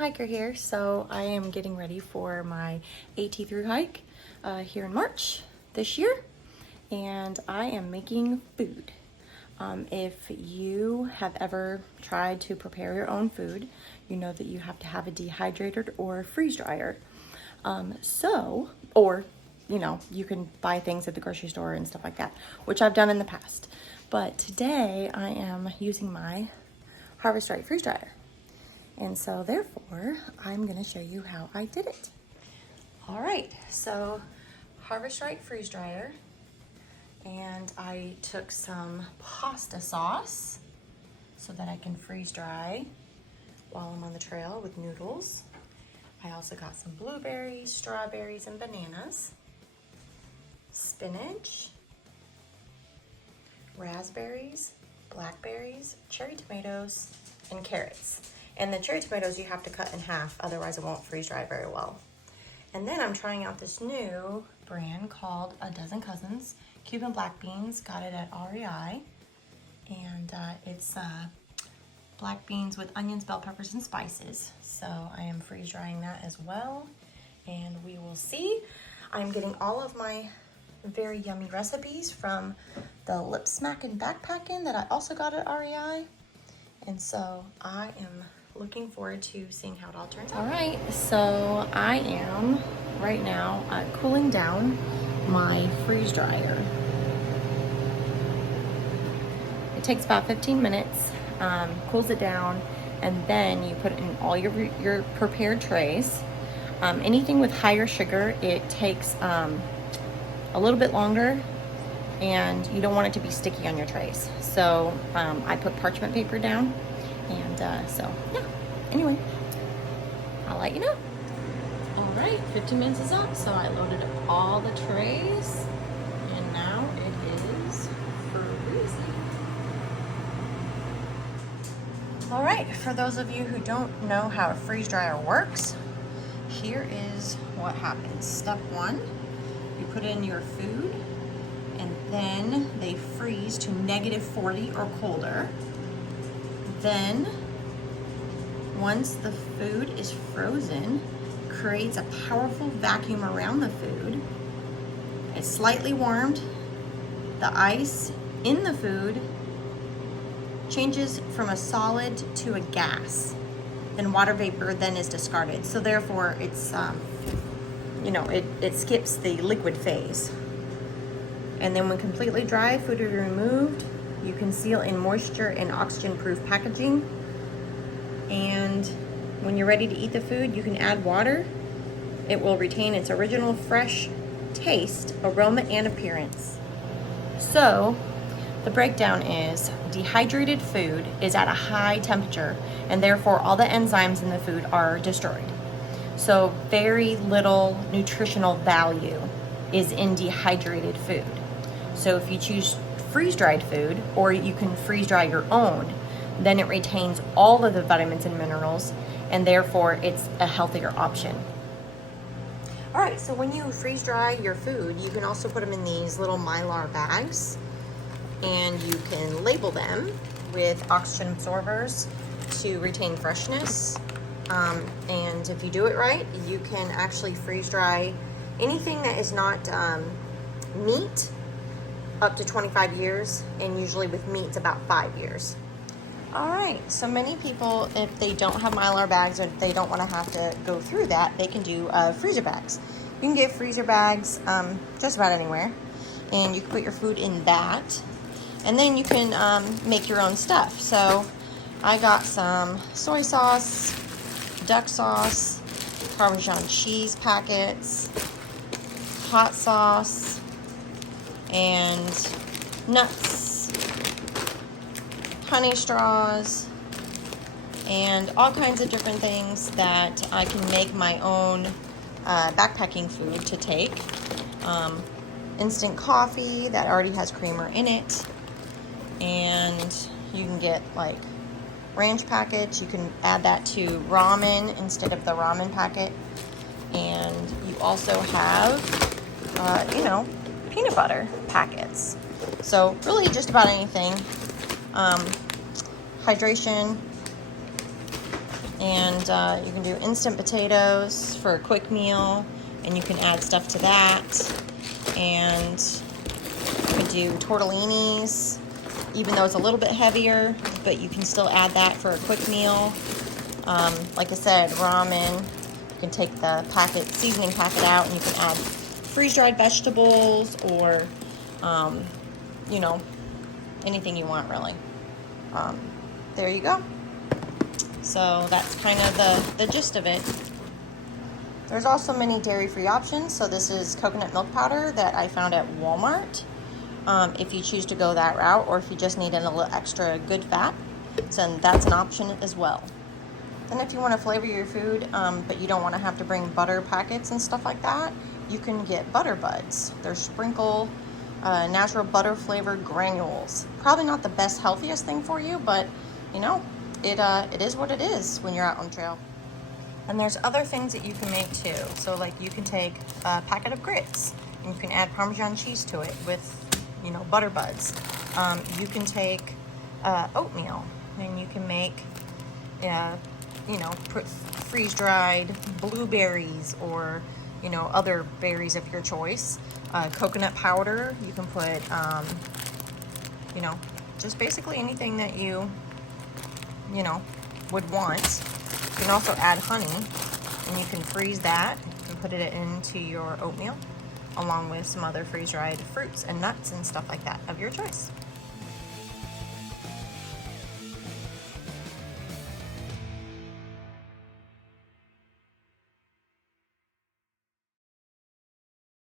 hiker here, so I am getting ready for my AT through hike here in March this year, and I am making food. If you have ever tried to prepare your own food, you know that you have to have a dehydrator or a freeze dryer. Or you can buy things at the grocery store and stuff like that, which I've done in the past. But today I am using my Harvest Right freeze dryer. And so therefore, I'm gonna show you how I did it. All right, so Harvest Right freeze dryer. And I took some pasta sauce so that I can freeze dry while I'm on the trail with noodles. I also got some blueberries, strawberries, and bananas, spinach, raspberries, blackberries, cherry tomatoes, and carrots. And the cherry tomatoes you have to cut in half, otherwise it won't freeze dry very well. And then I'm trying out this new brand called A Dozen Cousins, Cuban black beans. Got it at REI. And it's black beans with onions, bell peppers, and spices. So I am freeze drying that as well. And we will see. I'm getting all of my very yummy recipes from the Lip Smackin' Backpackin' that I also got at REI. And so I am looking forward to seeing how it all turns out. All right, so I am right now cooling down my freeze dryer. It takes about 15 minutes, cools it down, and then you put it in all your prepared trays. Anything with higher sugar, it takes a little bit longer, and you don't want it to be sticky on your trays. So I put parchment paper down, and so yeah, anyway, I'll let you know. All right, 15 minutes is up, so I loaded up all the trays, and now it is freezing. All right, for those of you who don't know how a freeze dryer works, here is what happens. Step one, you put in your food, and then they freeze to -40 or colder. Then, once the food is frozen, creates a powerful vacuum around the food. It's slightly warmed. The ice in the food changes from a solid to a gas. Then water vapor then is discarded. So therefore, it's it skips the liquid phase. And then when completely dry, food is removed. You can seal in moisture and oxygen-proof packaging. And when you're ready to eat the food, you can add water. It will retain its original fresh taste, aroma, and appearance. So the breakdown is dehydrated food is at a high temperature, and therefore all the enzymes in the food are destroyed. So very little nutritional value is in dehydrated food. So if you choose freeze-dried food, or you can freeze-dry your own, then it retains all of the vitamins and minerals, and therefore it's a healthier option. All right, so when you freeze-dry your food, you can also put them in these little Mylar bags, and you can label them with oxygen absorbers to retain freshness. And if you do it right, you can actually freeze-dry anything that is not meat up to 25 years, and usually with meat it's about 5 years. All right, so many people, if they don't have Mylar bags or if they don't want to have to go through that, they can do freezer bags. You can get freezer bags just about anywhere, and you can put your food in that, and then you can make your own stuff. So I got some soy sauce, duck sauce, Parmesan cheese packets, hot sauce, and nuts, honey straws, and all kinds of different things that I can make my own backpacking food to take. Instant coffee that already has creamer in it, and you can get like ranch packets. You can add that to ramen instead of the ramen packet, and you also have peanut butter packets. So really just about anything. Hydration, And you can do instant potatoes for a quick meal, and you can add stuff to that. And you can do tortellinis, even though it's a little bit heavier, but you can still add that for a quick meal. Like I said, ramen, you can take the seasoning packet out, and you can add freeze-dried vegetables or, you know, anything you want, really. There you go. So that's kind of the gist of it. There's also many dairy-free options. So this is coconut milk powder that I found at Walmart. If you choose to go that route, or if you just need a little extra good fat, so that's an option as well. Then if you want to flavor your food, but you don't want to have to bring butter packets and stuff like that, you can get butter buds. They're sprinkle natural butter flavored granules. Probably not the best, healthiest thing for you, but you know, it is what it is when you're out on the trail. And there's other things that you can make too. So like you can take a packet of grits and you can add Parmesan cheese to it with, you know, butter buds. You can take oatmeal and you can make, you know, freeze-dried blueberries or, you know, other berries of your choice. Coconut powder, you can put, you know, just basically anything that you know, would want. You can also add honey, and you can freeze that and put it into your oatmeal, along with some other freeze-dried fruits and nuts and stuff like that of your choice.